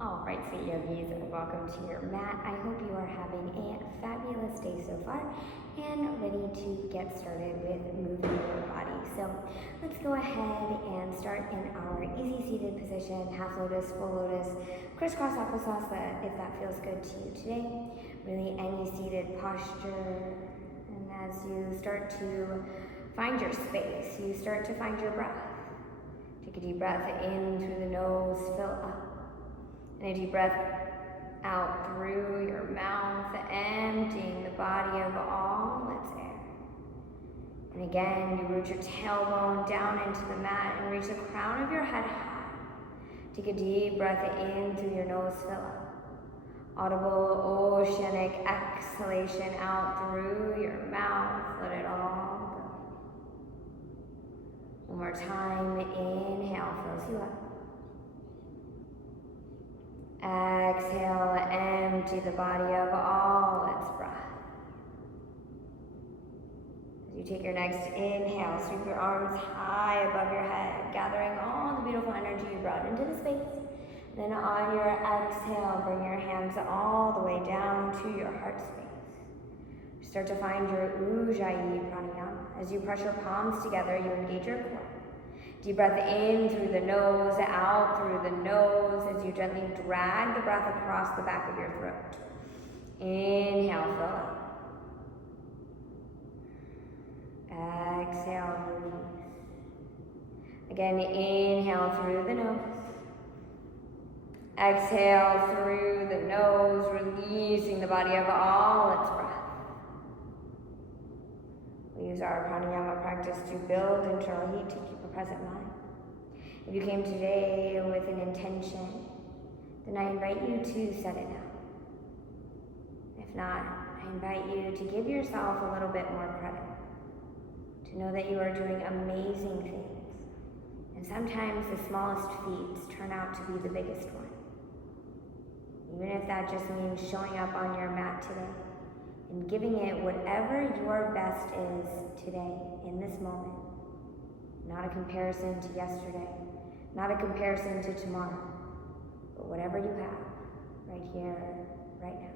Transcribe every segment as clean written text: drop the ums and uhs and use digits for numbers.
All right, sweet yogis, welcome to your mat. I hope you are having a fabulous day so far and ready to get started with moving your body. So let's go ahead and start in our easy seated position, half lotus, full lotus, crisscross applesauce, if that feels good to you today. Really any seated posture. And as you start to find your space, you start to find your breath. Take a deep breath in through the nose, fill up. And a deep breath out through your mouth, emptying the body of all its air. And again, you root your tailbone down into the mat and reach the crown of your head high. Take a deep breath in through your nose, fill up. Audible oceanic exhalation out through your mouth, let it all go. One more time, inhale, fills you up. Exhale, empty the body of all its breath. As you take your next inhale, sweep your arms high above your head, gathering all the beautiful energy you brought into the space. Then on your exhale, bring your hands all the way down to your heart space. Start to find your Ujjayi pranayama. As you press your palms together, you engage your core. Deep breath in through the nose, out through the nose as you gently drag the breath across the back of your throat. Inhale, fill up. Exhale, release. Again, inhale through the nose. Exhale through the nose, releasing the body of all its breath. We use our pranayama practice to build internal heat to keep a present mind. If you came today with an intention, then I invite you to set it now. If not, I invite you to give yourself a little bit more credit, to know that you are doing amazing things. And sometimes the smallest feats turn out to be the biggest one. Even if that just means showing up on your mat today and giving it whatever your best is today, in this moment. Not a comparison to yesterday, not a comparison to tomorrow, but whatever you have, right here, right now.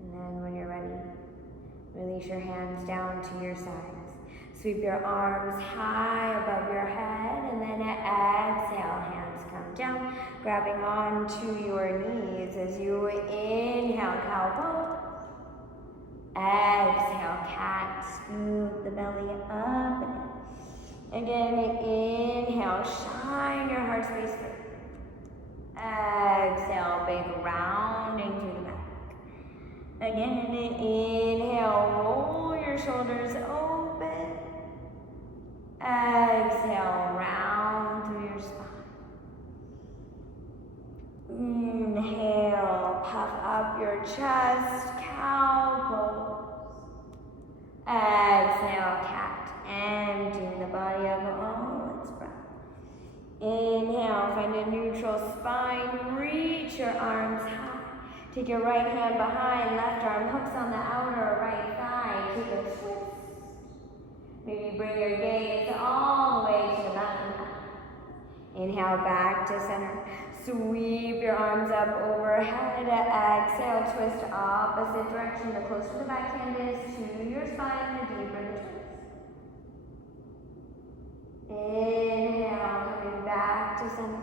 And then when you're ready, release your hands down to your sides. Sweep your arms high above your head, and then exhale, hands come down, grabbing onto your knees as you inhale, cow pose. Exhale, cat, scoop the belly up. Again, inhale, shine your heart space through. Exhale, big rounding through the back. Again, inhale, roll your shoulders open. Exhale, round through your spine. Inhale, puff up your chest, cow pose. Exhale, cat, emptying the body of all its breath. Inhale, find a neutral spine, reach your arms high. Take your right hand behind, left arm hooks on the outer right thigh. Take a twist. Maybe bring your gaze all the way to the mountain. Inhale, back to center. Sweep your arms up overhead. Exhale, twist opposite direction. The closer the backhand is to your spine, the deeper the twist. Inhale, coming back to center.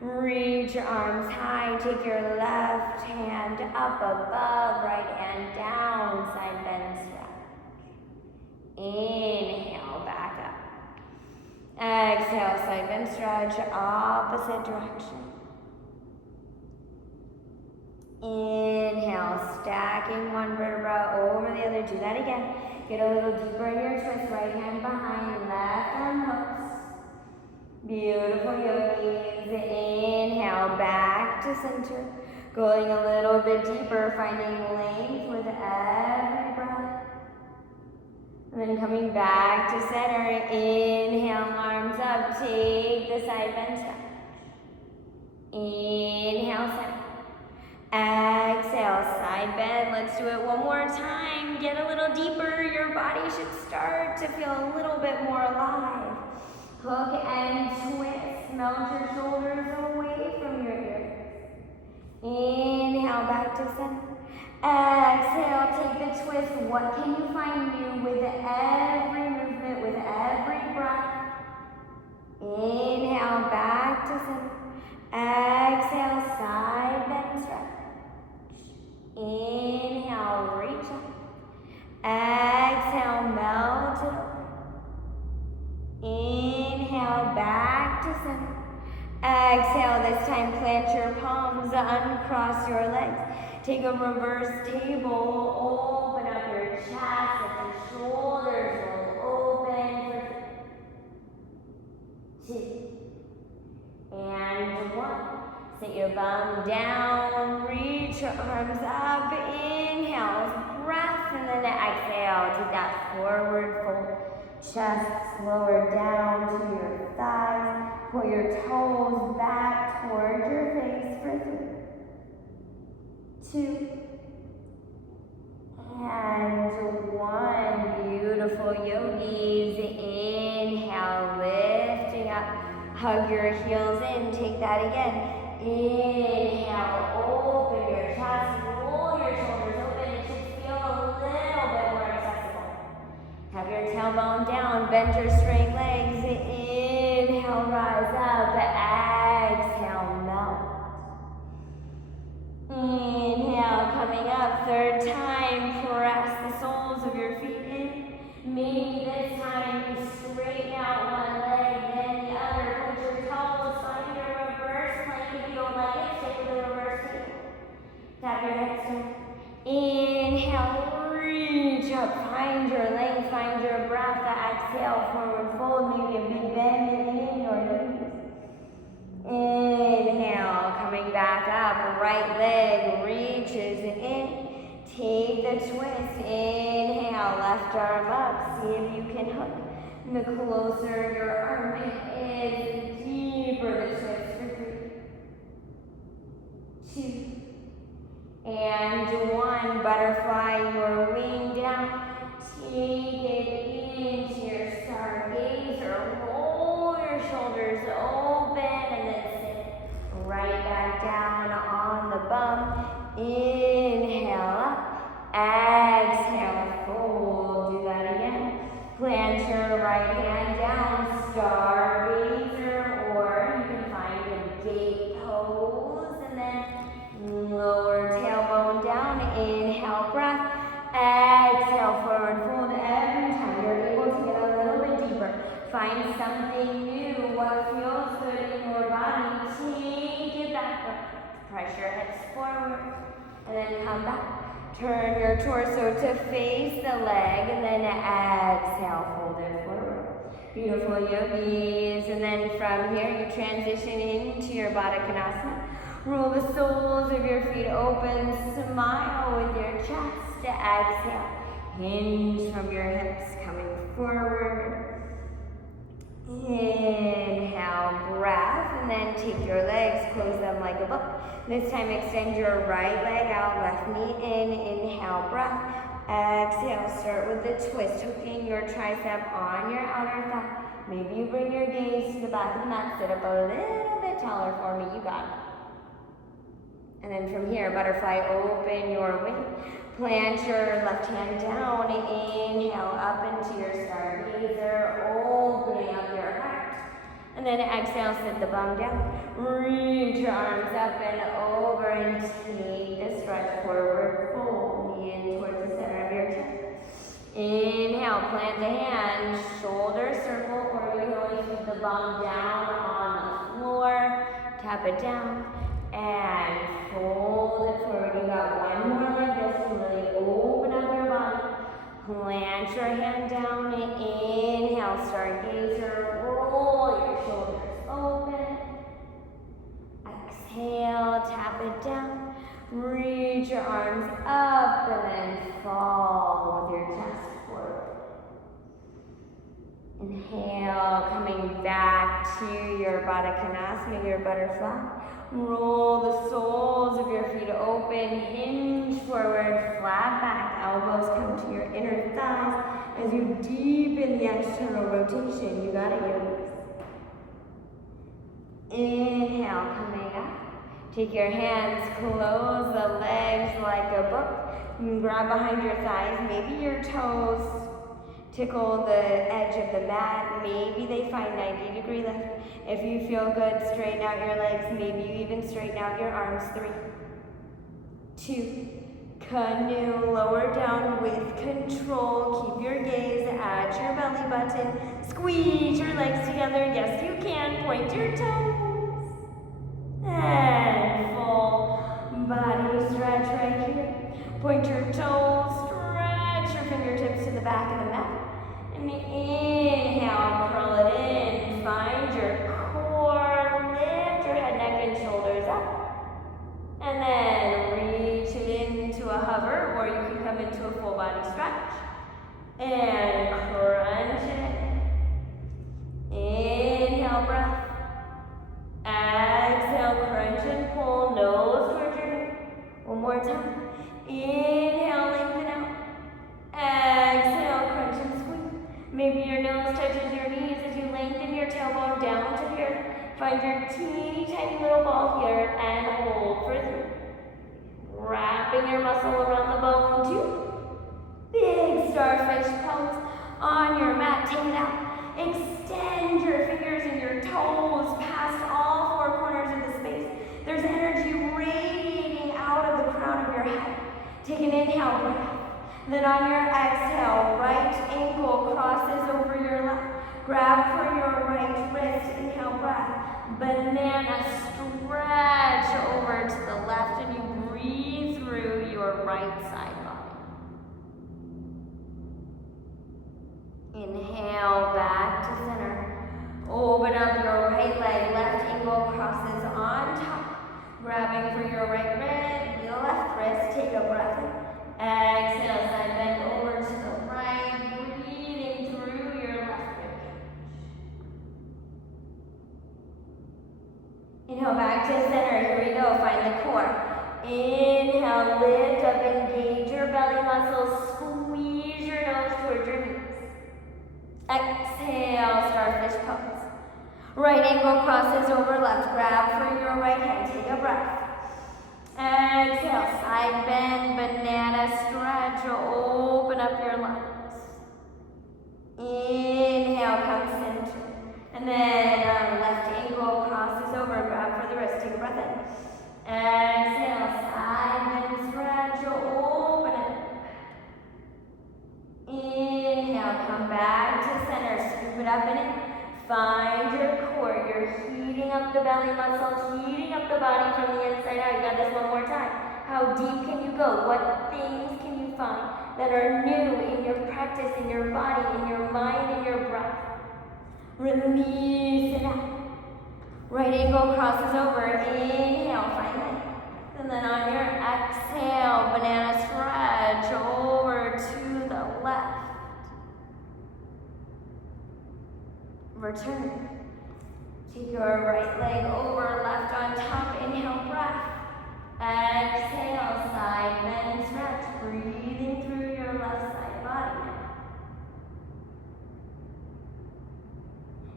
Reach your arms high. Take your left hand up above, right hand down, side bend stretch. Inhale, back up. Exhale, side bend stretch, opposite direction. Inhale, stacking one vertebra over the other. Do that again. Get a little deeper in your twist. Right hand behind, left arm hooks. Beautiful yogis. Inhale, back to center. Going a little bit deeper, finding length with every breath. And then coming back to center. Inhale, arms up. Take the side bend stretch. Inhale, center. Exhale, side bend. Let's do it one more time. Get a little deeper. Your body should start to feel a little bit more alive. Hook and twist. Melt your shoulders away from your ears. Inhale, back to center. Exhale, take the twist. What can you find new with every movement, with every breath? Inhale, back to center. Exhale, side bend stretch. Inhale, reach up. Exhale, melt it over. Inhale, back to center. Exhale, this time plant your palms, uncross your legs. Take a reverse table, open up your chest, let your shoulders roll open for 2 and 1. Sit your bum down, reach your arms up, inhale with breath, and then exhale, take that forward fold. Chest lower down to your thighs. Pull your toes back towards your face for 3, 2, and 1. Beautiful yogis. Inhale, lifting up. Hug your heels in. Take that again. Inhale, open your chest. Roll your shoulders open. It should feel a little bit more accessible. Have your tailbone down. Bend your straight legs. Inhale, rise up. Exhale, melt. Inhale, coming up. 3rd time, press the soles of your feet in. Maybe this time you straighten out one leg, then the other. Put your toes, find your reverse plank. If you don't like it, stick with the reverse table. Tap your hips down. Inhale, reach up. Find your length, find your breath. Exhale, forward fold. Maybe a big bend in your knees. Inhale, coming back up. Right leg reaches in. Take the twist. Inhale, left arm up. See if you can hook. And the closer your armpit is, the deeper the twist for 3, 2, and 1. Butterfly your wing down. Take it into your stargazer. Roll your shoulders open and then sit right back down on the bum. Inhale up. Exhale, fold. Do that again. Plant your right hand down. Stargazer, or you can find a gate pose. And then lower tailbone down. Inhale, breath. Exhale, forward fold. Every time you're able to get a little bit deeper. Find something new. What feels good in your body. Take it back. Press your hips forward. And then come back. Turn your torso to face the leg. And then exhale, fold it forward. Beautiful yogis. And then from here, you transition into your Baddha Konasana. Roll the soles of your feet open. Smile with your chest. Exhale. Hinge from your hips, coming forward. Inhale, breath, and then take your legs, close them like a book. This time extend your right leg out, left knee in. Inhale, breath. Exhale, start with the twist, hooking your tricep on your outer thigh. Maybe you bring your gaze to the back of the mat, sit up a little bit taller for me, you got it. And then from here, butterfly, open your wing. Plant your left hand down. Inhale up into your stargazer, opening up your heart. And then exhale, sit the bum down. Reach your arms up and over and take the stretch forward. Fold knee in towards the center of your chest. Inhale, plant the hand, shoulder circle, or we can always put the bum down on the floor. Tap it down and fold it forward. You got one more like this to really open up your body. Plant your hand down. Inhale, stargazer. Roll your shoulders open. Exhale, tap it down. Reach your arms up and then fall with your chest forward. Inhale, coming back to your Baddha Konasana, your butterfly. Roll the soles of your feet open, hinge forward, flat back, elbows come to your inner thighs as you deepen the external rotation. You got it, yogis. Take your hands, close the legs like a book. You can grab behind your thighs, maybe your toes tickle the edge of the mat. Maybe they find 90-degree lift. If you feel good, straighten out your legs. Maybe you even straighten out your arms. 3, 2, canoe, lower down with control. Keep your gaze at your belly button. Squeeze your legs together. Yes, you can. Point your toes. And full body stretch right here. Point your toes, stretch your fingertips to the back of the mat. And inhale, curl it in. Find your core. Lift your head, neck, and shoulders up. And then reach it into a hover, or you can come into a full body stretch. And crunch it. Inhale, breath. Exhale, crunch and pull, nose towards your knee. One more time. Inhale, lengthen out. Exhale, crunch and squeeze. Maybe your nose touches your knees as you lengthen your tailbone down to the earth. Find your teeny tiny little ball here and hold for 3. Wrapping your muscle around the bone. 2. Big starfish pose on your mat. Take it out. Extend your fingers and your toes past all 4 corners of the space. There's energy radiating out of the crown of your head. Take an inhale, breath. Then on your exhale, right ankle crosses over your left. Grab for your right wrist. Inhale, breath. Banana, stretch over to the left, and you breathe through your right side body. Inhale, back to center. Open up your right leg. Left ankle crosses on top. Grabbing for your right wrist, your left wrist. Take a breath in. Exhale, side bend over to the right. Breathing through your left rib cage. Inhale, back to center. Here we go. Find the core. Inhale, lift up, engage your belly muscles. Squeeze your nose towards your knees. Exhale, starfish pose. Right ankle crosses over left. Grab for your right hand. Take a breath. Exhale, side bend, banana stretch. Open up your lungs. Inhale, come center. And then left ankle crosses over. Grab for the wrist. Take a breath in. Exhale, side bend, stretch. Open it. Inhale, come back to center. Scoop it up in it. Find your core. You're heating up the belly muscles, heating up the body from the inside out. You got this one more time. How deep can you go? What things can you find that are new in your practice, in your body, in your mind, in your breath? Release it out. Right ankle crosses over. Inhale, find that. And then on your exhale, banana stretch over to the left. Return. Take your right leg over, left on top. Inhale, breath. Exhale, side bend, stretch. Breathing through your left side body.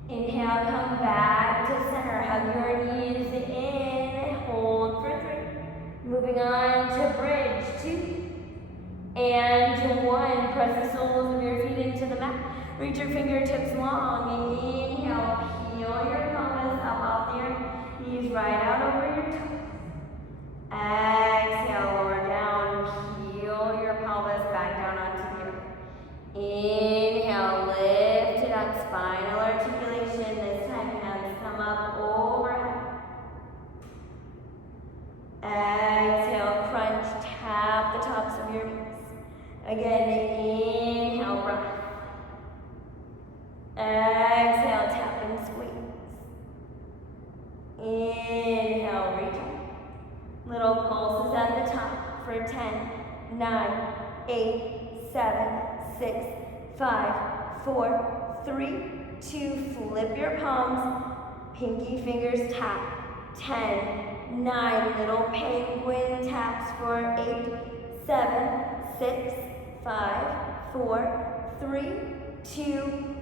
Inhale, come back to center. Hug your knees in. Hold for 3. Moving on to bridge. 2 and 1. Press the soles of your feet into the mat. Reach your fingertips long. Inhale, peel your pelvis up off the earth. Knees right out over your toes. Exhale, lower down. Peel your pelvis back down onto the earth. Inhale, lift it up. Spinal articulation. This time, hands come up overhead. Exhale, crunch. Tap the tops of your knees. Again, inhale, breath. Exhale, tap and squeeze. Inhale, reach up. Little pulses at the top for 10, 9, 8, 7, 6, 5, 4, 3, 2. Flip your palms. Pinky fingers tap. 10, 9. Little penguin taps for 8, 7, 6, 5, 4, 3, 2,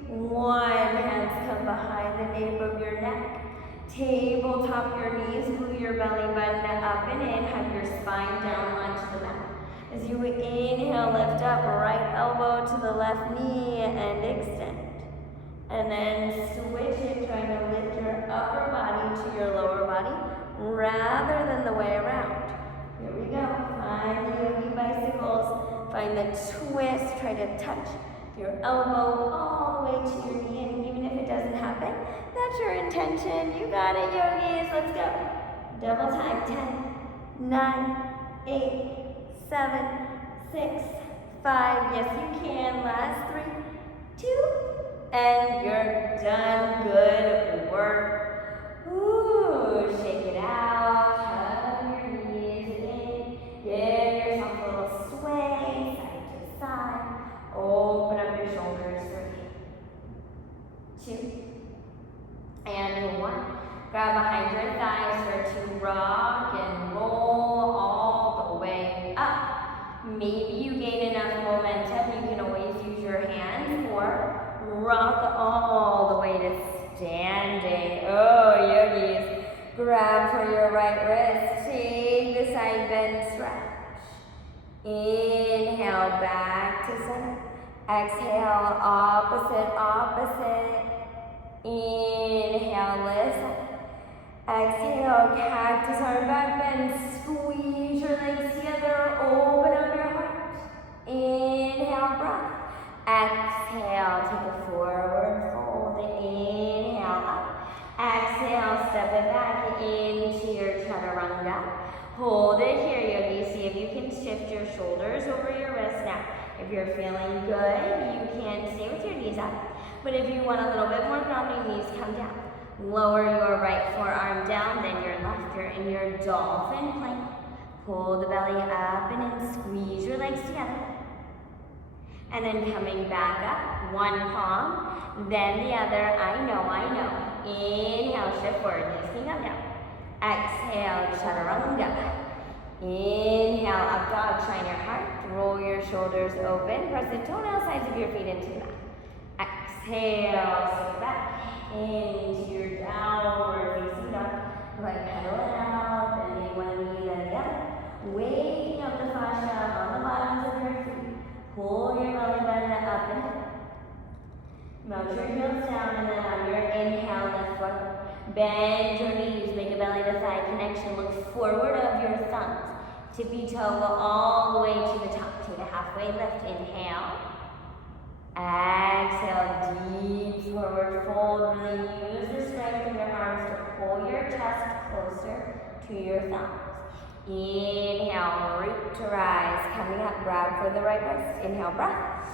1. Hands come behind the nape of your neck. Tabletop your knees, glue your belly button up and in, hug your spine down onto the mat. As you inhale, lift up, right elbow to the left knee and extend. And then switch it, trying to lift your upper body to your lower body rather than the way around. Here we go. Find the yogi bicycles. Find the twist. Try to touch your elbow all the way to your knee. And even if it doesn't happen, that's your intention. You got it, yogis. Let's go. Double time. 10, 9, 8, 7, 6, 5. Yes, you can. Last 3, 2, and you're done. Good work. Ooh, shake it out. Hug your knees in. Give yourself a little sway, side to side. Open up your shoulders. 3, 2, and 1. Grab behind your thighs. Start to rock and roll all the way up. Maybe you gain enough momentum. You can always use your hands or rock all the way to standing. Oh, yogis. Grab for your right wrist. Take the side bend stretch. Inhale, back to center. Exhale, opposite. Inhale, listen. Exhale, cactus arm back bend. Squeeze your legs together. Open up your heart. Inhale, breath. Exhale, take a forward fold. Inhale, up. Exhale, step it back into your chaturanga. Hold it here, yogi. See if you can shift your shoulders over your wrists now. If you're feeling good, you can stay with your knees up. But if you want a little bit more grounding, knees come down. Lower your right forearm down, then your left. You're in your dolphin plank. Pull the belly up and in. Squeeze your legs together. And then coming back up, one palm, then the other. I know. Inhale, shift forward, knees can come down. Exhale, chaturanga. Inhale, up dog, shine your heart. Roll your shoulders open. Press the toenail sides of your feet into the mat. Exhale, sit back into your downward facing dog. Right, pedal it out, bending one knee, then the other. Waking up the fascia on the bottoms of your feet. Pull your belly button up and up. Mount your heels down, and then on your inhale, lift forward. Bend your knees, make a belly to thigh connection. Look forward of your thumbs. Tippy toe all the way to the top. Take a halfway lift. Inhale. Exhale, deep forward fold. Really use the strength in your arms to pull your chest closer to your thumbs. Inhale, root to rise. Coming up, grab for the right wrist. Inhale, breath.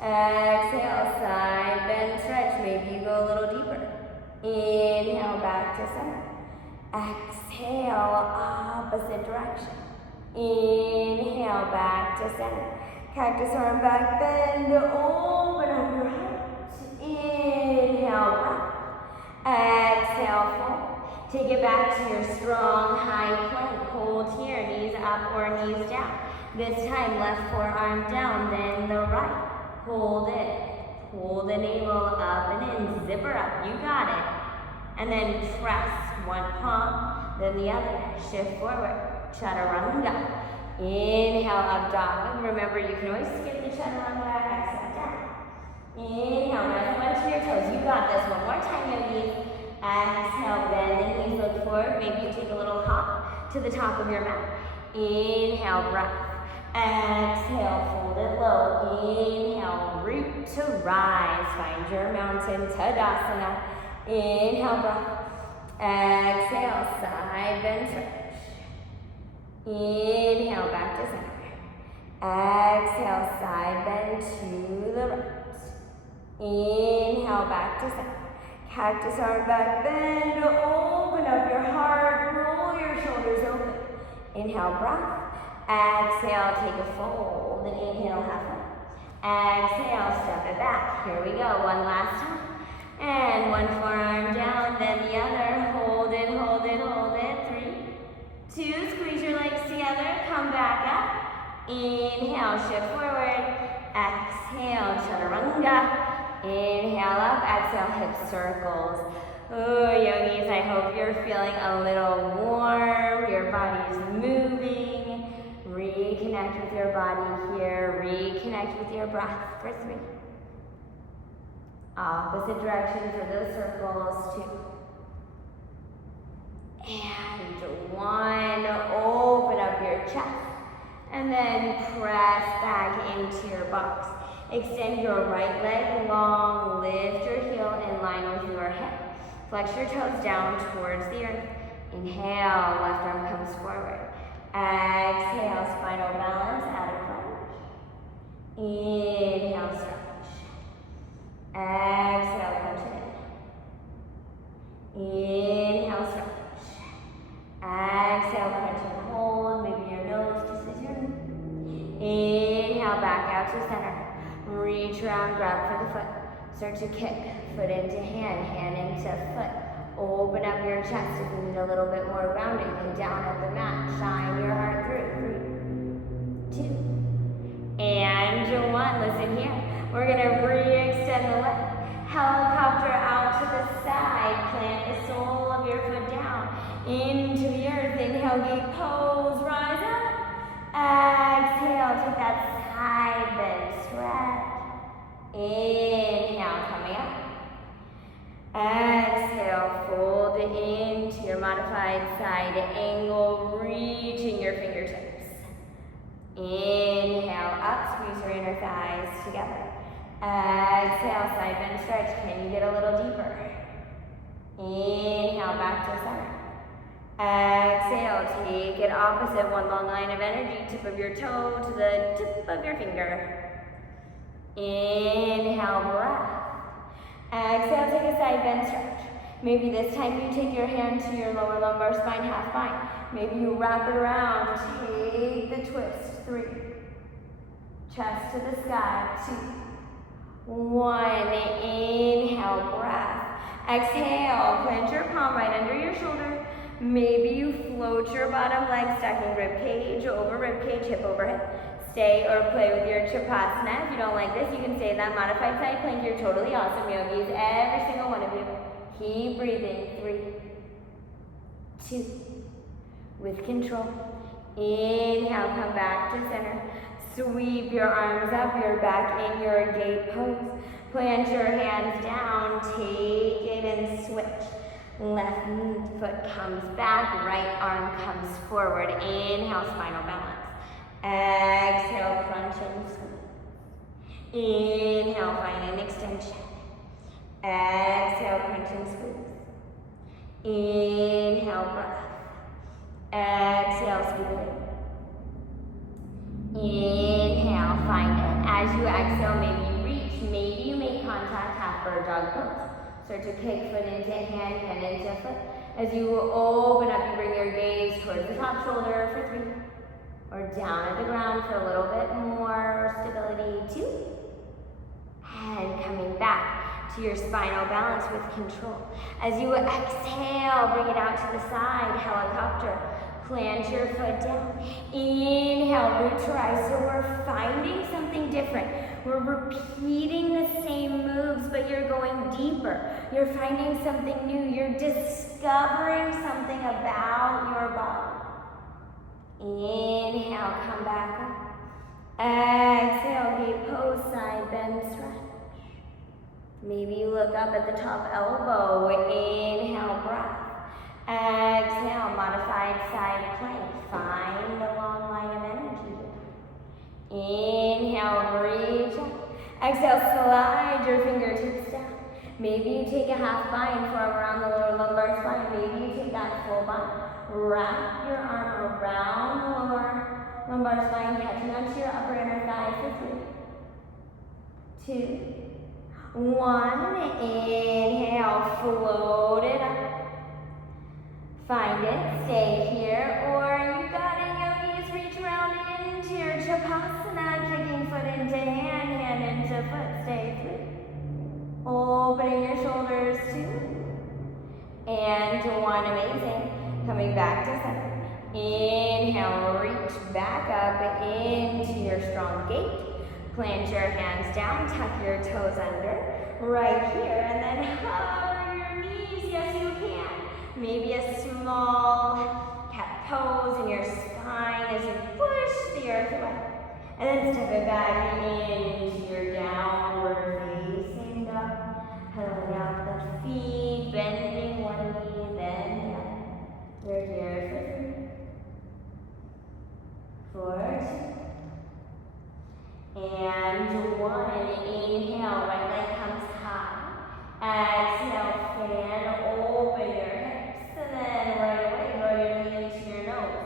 Exhale, side bend, stretch. Maybe you go a little deeper. Inhale, back to center. Exhale, opposite direction. Inhale, back to center. Cactus arm back bend. Open up your heart. Inhale, breath. Exhale, fold. Take it back to your strong high plank. Hold here, knees up or knees down. This time, left forearm down, then the right. Hold it. Pull the navel up and in. Zipper up. You got it. And then press one palm, then the other. Shift forward. Chaturanga. Inhale, up dog. Remember, you can always skip the chaturanga. Exhale, down. Inhale, right foot to your toes. You got this. One more time, yogis. Exhale, bend the knees, look forward. Maybe you take a little hop to the top of your mat. Inhale, breath. Exhale, fold it low. Inhale, root to rise. Find your mountain Tadasana. Inhale, breath. Exhale, side bend stretch. Inhale, back to center. Exhale, side bend to the right. Inhale, back to center. Cactus arm back bend. Open up your heart. Roll your shoulders open. Inhale, breath. Exhale, take a fold, and inhale, halfway. Exhale, step it back. Here we go, one last time. And one forearm down, then the other. Hold it, hold it, hold it. 3, 2, squeeze your legs together. Come back up. Inhale, shift forward. Exhale, chaturanga. Inhale up, exhale, hip circles. Oh, yogis, I hope you're feeling a little warm, your body's moving. Reconnect with your body here, reconnect with your breath for 3. Opposite direction for those circles, 2. And 1, open up your chest. And then press back into your box. Extend your right leg long, lift your heel in line with your hip. Flex your toes down towards the earth. Inhale, left arm comes forward. Exhale, spinal balance, out of crunch. Inhale, stretch. Exhale, crunch it in. Inhale, stretch. Exhale, crunch and hold. Maybe your nose just as your knee. Inhale, back out to center. Reach around, grab for the foot. Start to kick. Foot into hand, hand into foot. Open up your chest if you need a little bit more rounding. And down at the mat. Shine your heart through. 3, 2, and 1. Listen here. We're going to re-extend the leg. Helicopter out to the side. Plant the sole of your foot down into the earth. Inhale, gate pose. Rise up. Exhale, take that side bend. Stretch. Inhale, coming up. Exhale, fold into your modified side angle, reaching your fingertips. Inhale, up, squeeze your inner thighs together. Exhale, side bend stretch. Can you get a little deeper? Inhale, back to center. Exhale, take it opposite, 1 long line of energy, tip of your toe to the tip of your finger. Inhale, breath. Exhale, take a side bend stretch. Maybe this time you take your hand to your lower lumbar spine, half bind. Maybe you wrap it around, take the twist. 3, chest to the sky. 2, 1, inhale, breath. Exhale, plant your palm right under your shoulder. Maybe you float your bottom leg, stacking rib cage over rib cage, hip over hip. Stay or play with your Chapasana. If you don't like this, you can stay in that modified side plank. You're totally awesome, yogis. Every single one of you. Keep breathing. 3, 2, with control. Inhale, come back to center. Sweep your arms up, you're back in your gate pose. Plant your hands down, take it and switch. Left foot comes back, right arm comes forward. Inhale, spinal balance. Exhale, crunch and squeeze. Inhale, find an extension. Exhale, crunch and squeeze. Inhale, breath. Exhale, scoop it in. Inhale, find it. As you exhale, maybe you reach, maybe you make contact, half bird dog pose. Start to kick foot into hand, hand into foot. As you open up, you bring your gaze towards the top shoulder for 3. Or down at the ground for a little bit more stability. 2. And coming back to your spinal balance with control. As you exhale, bring it out to the side, helicopter. Plant your foot down. Inhale, root to rise. So we're finding something different. We're repeating the same moves, but you're going deeper. You're finding something new. You're discovering something about your body. Inhale, come back up. Exhale, gate pose, side bend stretch. Maybe you look up at the top elbow. Inhale, breath. Exhale, modified side plank. Find the long line of energy. Inhale, reach up. Exhale, slide your fingertips down. Maybe you take a half bind, form around the lower lumbar spine. Maybe you take that full bind. Wrap your arm around the lower lumbar spine, catching onto your upper inner thigh for 3, 2, 1. Inhale, float it up. Find it, stay here, or you got it, yogis. Reach around into your Chapasana, kicking foot into hand, hand into foot. Stay 3. Opening your shoulders 2. And 1, amazing. Coming back to center. Inhale, reach back up into your strong gate. Plant your hands down, tuck your toes under. right here, and then hover your knees, yes you can. Maybe a small cat pose in your spine as you push the earth away. And then step it back into your downward facing dog. Pedaling out the feet, bending one knee, then the other. We're here for 3, 4, 2, and 1. Inhale, right leg comes high. Exhale, fan, open your hips, and then right away, draw your knee into your nose.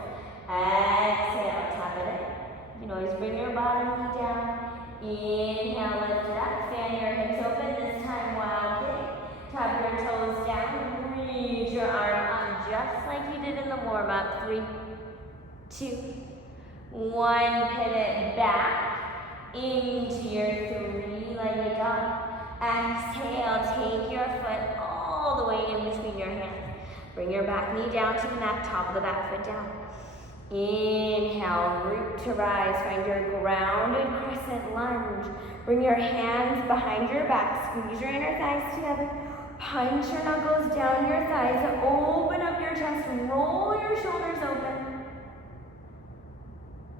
Exhale, tap it in. You can always bring your bottom knee down. Inhale, lift it up, fan your hips open, this time wild thing. Tap your toes down, reach your arm up just like you did in the warm-up. 3, 2, 1, pivot back into your 3-legged dog. Exhale, take your foot all the way in between your hands. Bring your back knee down to the mat, top of the back foot down. Inhale, root to rise, find your grounded crescent lunge. Bring your hands behind your back, squeeze your inner thighs together. Punch your knuckles down your thighs, open up your chest, roll your shoulders open.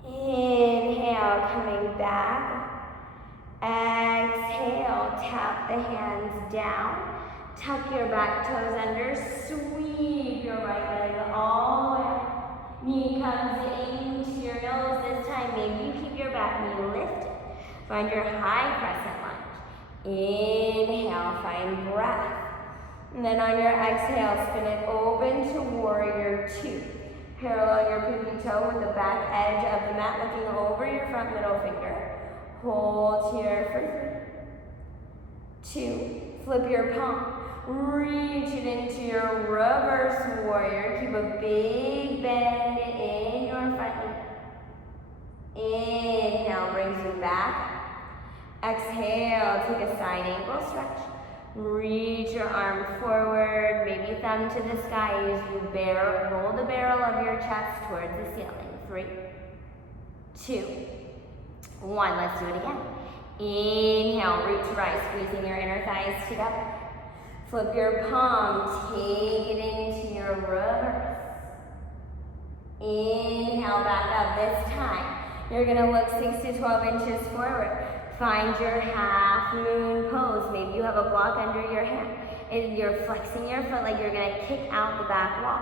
Inhale, coming back. Exhale, tap the hands down. Tuck your back toes under, sweep your right leg all the way up. Knee comes into your nose this time. Maybe you keep your back knee lifted. Find your high crescent lunge. Inhale, find breath. And then on your exhale, spin it open to warrior 2. Parallel your pinky toe with the back edge of the mat, looking over your front middle finger. Hold here for 3, 2. Flip your palm. Reach it into your reverse warrior. Keep a big bend in your front knee. Inhale, brings you back. Exhale, take a side ankle stretch. Reach your arm forward, maybe thumb to the sky as you roll the barrel of your chest towards the ceiling. 3, 2, 1. Let's do it again. Inhale, root to rise, squeezing your inner thighs together. Flip your palm, take it into your reverse. Inhale, back up. This time, you're gonna look 6 to 12 inches forward. Find your half moon pose. Maybe you have a block under your hand and you're flexing your foot like you're gonna kick out the back wall.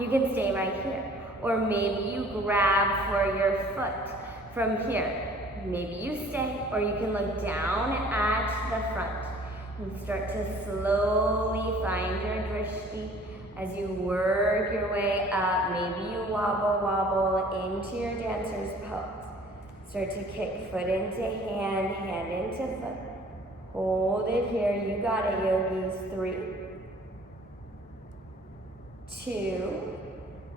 You can stay right here. Or maybe you grab for your foot from here. Maybe you stay, or you can look down at the front and start to slowly find your drishti as you work your way up. Maybe you wobble into your dancer's pose. Start to kick foot into hand, hand into foot. Hold it here. You got it, yogis. 3, 2.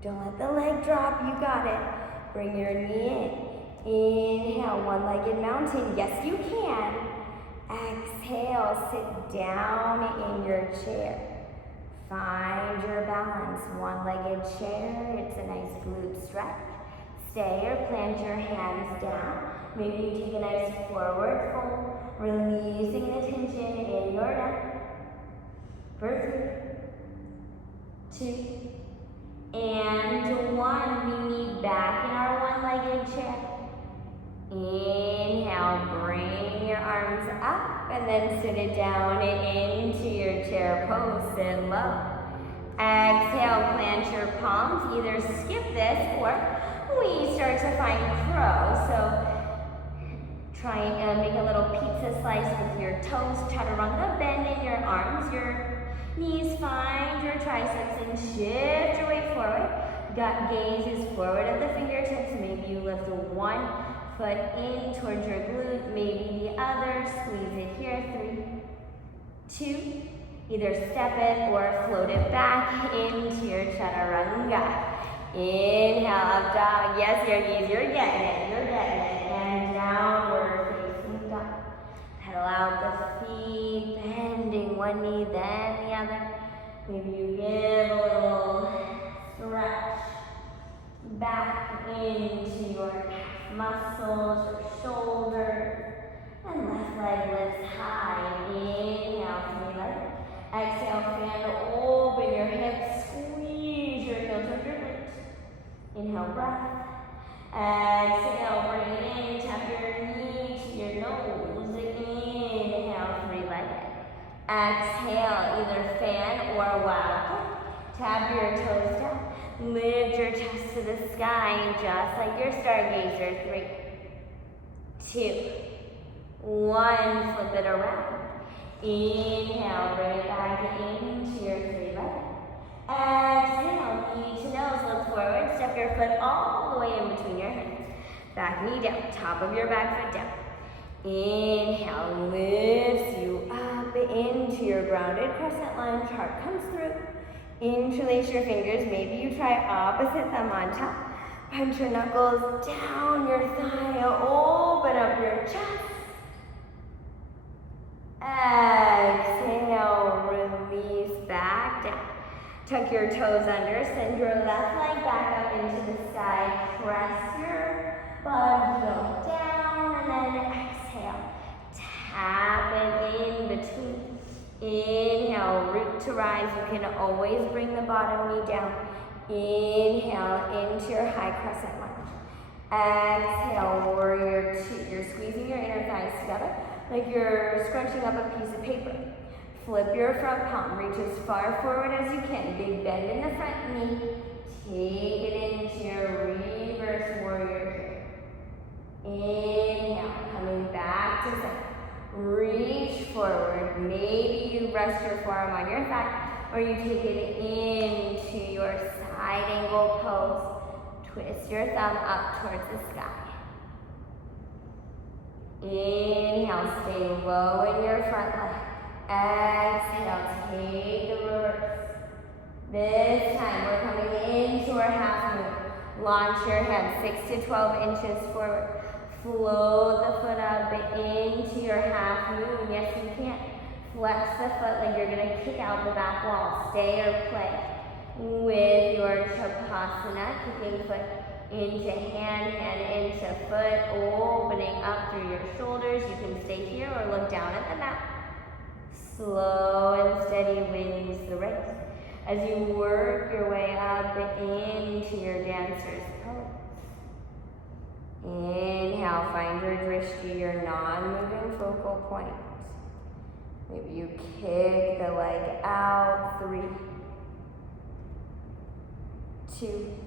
Don't let the leg drop. You got it. Bring your knee in. Inhale, one-legged mountain. Yes, you can. Exhale, sit down in your chair. Find your balance. One-legged chair. It's a nice glute stretch. Stay or plant your hands down. Maybe you take a nice forward fold, releasing the tension in your neck. For 3, 2, and 1. We meet back in our one-legged chair. Inhale, bring your arms up and then sit it down into your chair pose. Sit low. Exhale, plant your palms. Either skip this or we start to find crow. So try and make a little pizza slice with your toes. Chaturanga, bend in your arms. Your knees find your triceps and shift your weight forward. Gut gaze is forward at the fingertips. Maybe you lift one foot in towards your glute, maybe the other. Squeeze it here. 3, 2. Either step it or float it back into your chaturanga. Inhale, up dog. Yes, yogis, you're getting it. You're getting it. And downward facing dog. Pedal out the feet, bending one knee, then the other. Maybe you give a little stretch back into your calf muscles, your shoulders. And left leg lifts high. Inhale, 3 legs. Exhale, fan open your hips. Squeeze your heel towards your glutes. Inhale, breath. Exhale, bring it in. Tap your knee to your nose. Inhale, 3-legged. Exhale, either fan or wildcat. Tap your toes down. Lift your chest to the sky, just like your stargazer. 3, 2, 1. Flip it around. Inhale, bring it back into your 3-legged. Exhale, knee to nose, look forward. Step your foot all the way in between your hands. Back knee down, top of your back foot down. Inhale, lifts you up into your grounded crescent lunge. Heart comes through. Interlace your fingers. Maybe you try opposite thumb on top. Punch your knuckles down your thigh. Open up your chest. Exhale, release back down. Tuck your toes under. Send your left leg back up into the sky. Press your bum heel down, and then exhale. Tap it in between. Inhale, root to rise. You can always bring the bottom knee down. Inhale into your high crescent lunge. Exhale, warrior 2. You're squeezing your inner thighs together like you're scrunching up a piece of paper. Flip your front palm. Reach as far forward as you can. Big bend in the front knee. Take it into your reverse warrior here. Inhale, coming back to center. Reach forward. Maybe you rest your forearm on your thigh, or you take it into your side angle pose. Twist your thumb up towards the sky. Inhale, stay low in your front leg. Exhale, take the reverse. This time we're coming into our half moon. Launch your hands 6 to 12 inches forward. Float the foot up into your half moon. Yes, you can. Flex the foot like you're going to kick out the back wall. Stay or play with your Shavasana, kicking foot into hand, hand into foot, opening up through your shoulders. You can stay here or look down at the mat. Slow and steady wins the race as you work your way up into your dancer's pose. Inhale, find your drishti, your non-moving focal point. Maybe you kick the leg out. 3, 2,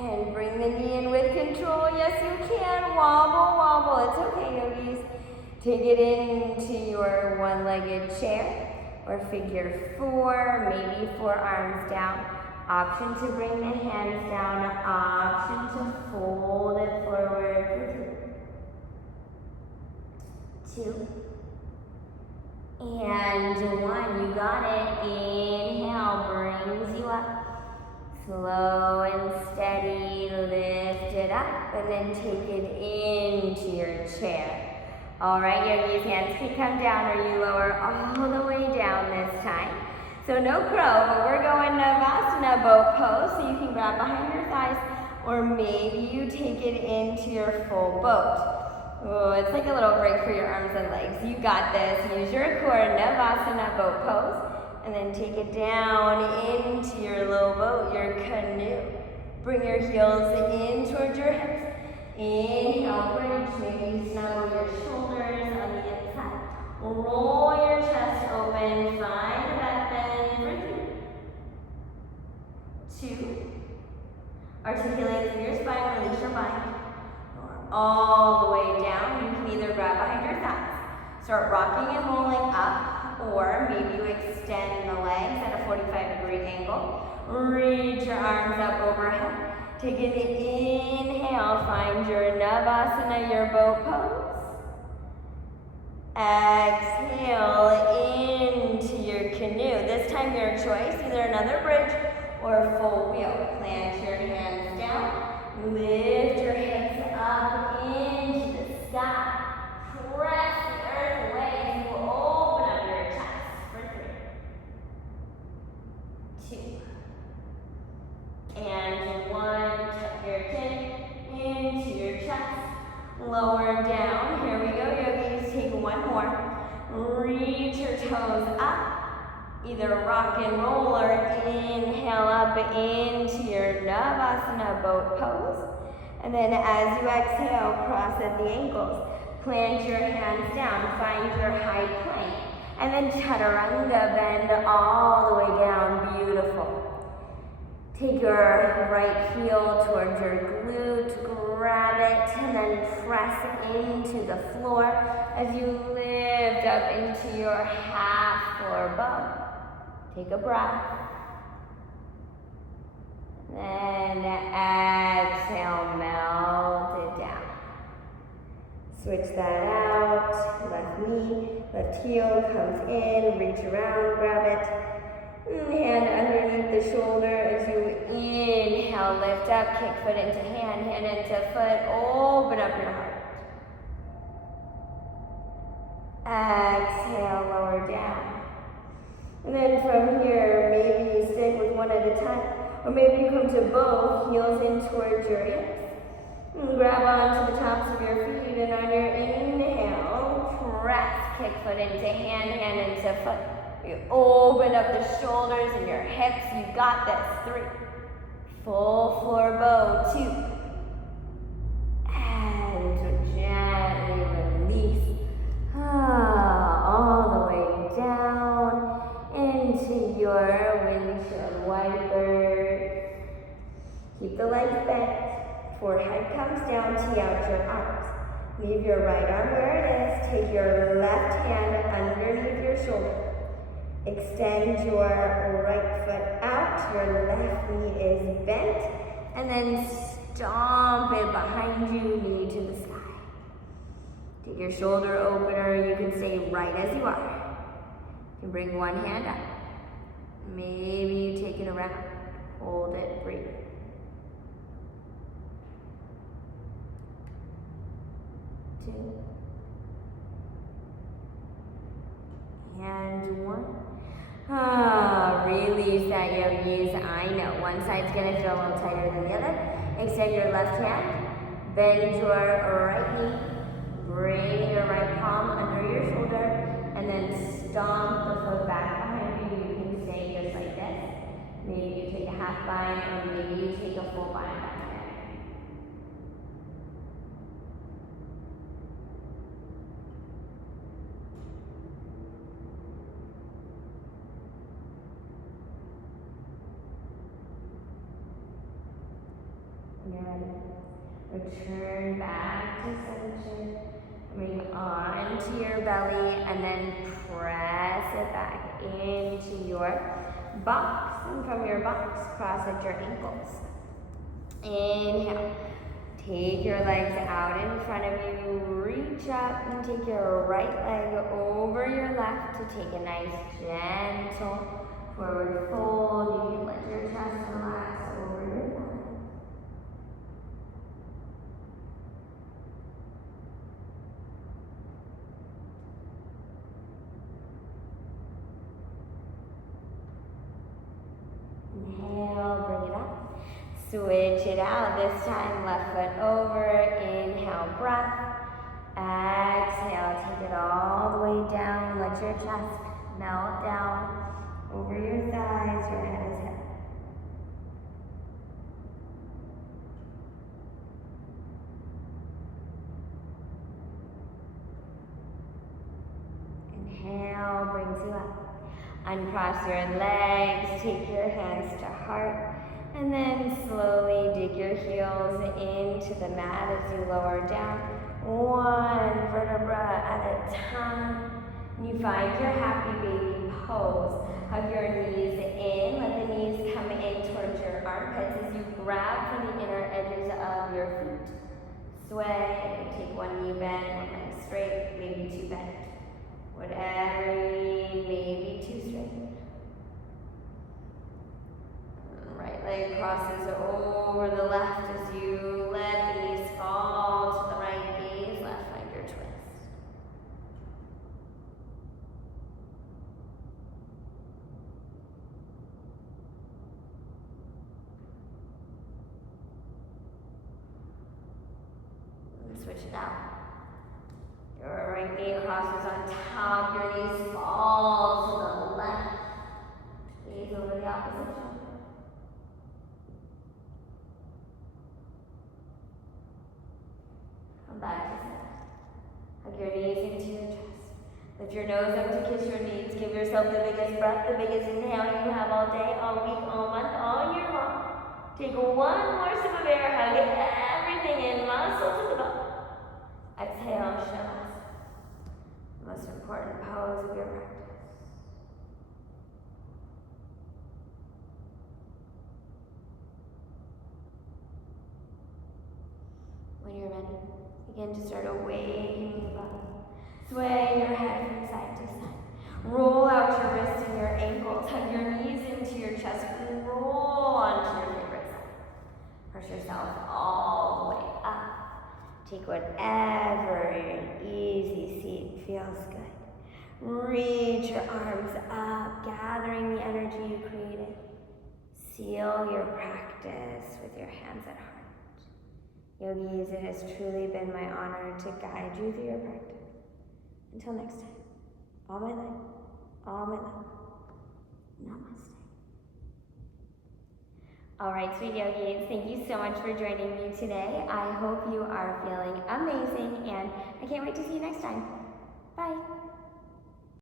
and bring the knee in with control. Yes, you can. Wobble, wobble. It's okay, yogis. Take it into your one-legged chair or figure 4, maybe forearms down. Option to bring the hands down. Option to fold it forward for 3, 2, and 1. You got it. Inhale brings you up. Slow and steady, lift it up, and then take it into your chair. All right, yogis, hands can come down, or you lower all the way down this time. So no crow, but we're going Navasana boat pose, so you can grab behind your thighs, or maybe you take it into your full boat. Oh, it's like a little break for your arms and legs. You got this. Use your core, Navasana boat pose. And then take it down into your little boat, your canoe. Bring your heels in towards your hips. Inhale, bridge. Maybe snuggle your shoulders on the inside. Roll your chest open. Find a back bend for 3, 2. Articulate through your spine. Release your mind. All the way down. You can either grab behind your thighs. Start rocking and rolling up. Or maybe you extend the legs at a 45-degree angle. Reach your arms up overhead. Take an inhale, find your Navasana, your boat pose. Exhale into your canoe. This time your choice, either another bridge or full wheel. Plant your hands down. Lift your hips up into the sky. Press the earth away as you open up your chest for 3, 2, and 1. Tuck your chin into your chest. lower down. Here we go, yogis. Take one more. Reach your toes up. Either rock and roll or inhale up into your Navasana boat pose. And then as you exhale, cross at the ankles. Plant your hands down. Find your high plank. And then chaturanga, bend all the way down. Beautiful. Take your right heel towards your glute, grab it, and then press into the floor as you lift up into your half floor bow. Take a breath. Then exhale, melt it down. Switch that out. Left knee, left heel comes in, reach around, grab it. Hand underneath the shoulder as you inhale, lift up, kick foot into hand, hand into foot, open up your heart. Exhale, lower down. And then from here, maybe you stick with one at a time, or maybe you come to both, heels in towards your hips. And grab onto the tops of your feet, and on your inhale, press, kick foot into hand, hand into foot. You open up the shoulders and your hips. You got this. 3. Full floor bow. 2. And gently release. All the way down into your windshield wiper. Keep the legs bent. Forehead comes down. Tee out your arms. Leave your right arm where it is. Take your left hand underneath your shoulder. Extend your right foot out, your left knee is bent, and then stomp it behind you, knee to the sky. Take your shoulder opener, you can stay right as you are. You can bring one hand up. Maybe you take it around, hold it, breathe. Two. And 1. Release that, yogis. I know one side's gonna feel a little tighter than the other. Extend your left hand, bend your right knee, bring your right palm under your shoulder, and then stomp the foot back behind you. You can stay just like this. Maybe you take a half bind, or maybe you take a full bind back there. Return back to center. Bring onto your belly and then press it back into your box. And from your box, cross at your ankles. Inhale. Take your legs out in front of you. Reach up and take your right leg over your left to take a nice gentle forward fold. You can let your chest relax over your thigh. Inhale, bring it up. Switch it out. This time, left foot over. Inhale, breath. Exhale, take it all the way down. Let your chest melt down over your thighs. Your head is hip. Inhale, brings you up. Uncross your legs, take your hands to heart, and then slowly dig your heels into the mat as you lower down, one vertebra at a time. You find your happy baby pose. Hug your knees in, let the knees come in towards your armpits as you grab for the inner edges of your feet. Sway, take one knee bend, one leg straight, maybe 2 bent. Whatever you need, maybe 2 straight. Right leg crosses over the left as you let the knees fall to the right, gaze left, find your twist. switch it out. Your right knee crosses on top, your knees fall to the left. Gaze over the opposite shoulder. Come back to center. Hug your knees into your chest. Lift your nose up to kiss your knees. Give yourself the biggest breath, the biggest inhale you have all day, all week, all month, all year long. Take one more sip of air, hug everything in, muscle to the bone. Exhale, Shavasana. The most important pose of your practice. When you're ready, begin to start awakening your body. Sway your head from side to side. Roll out your wrists and your ankles. Hug your knees into your chest and roll onto your favorite side. Push yourself all the way up. Take whatever easy seat feels good. Reach your arms up, gathering the energy you created. Seal your practice with your hands at heart. Yogis, it has truly been my honor to guide you through your practice. Until next time, all my light, all my love. Namaste. All right, sweet yogis, thank you so much for joining me today. I hope you are feeling amazing, and I can't wait to see you next time. Bye.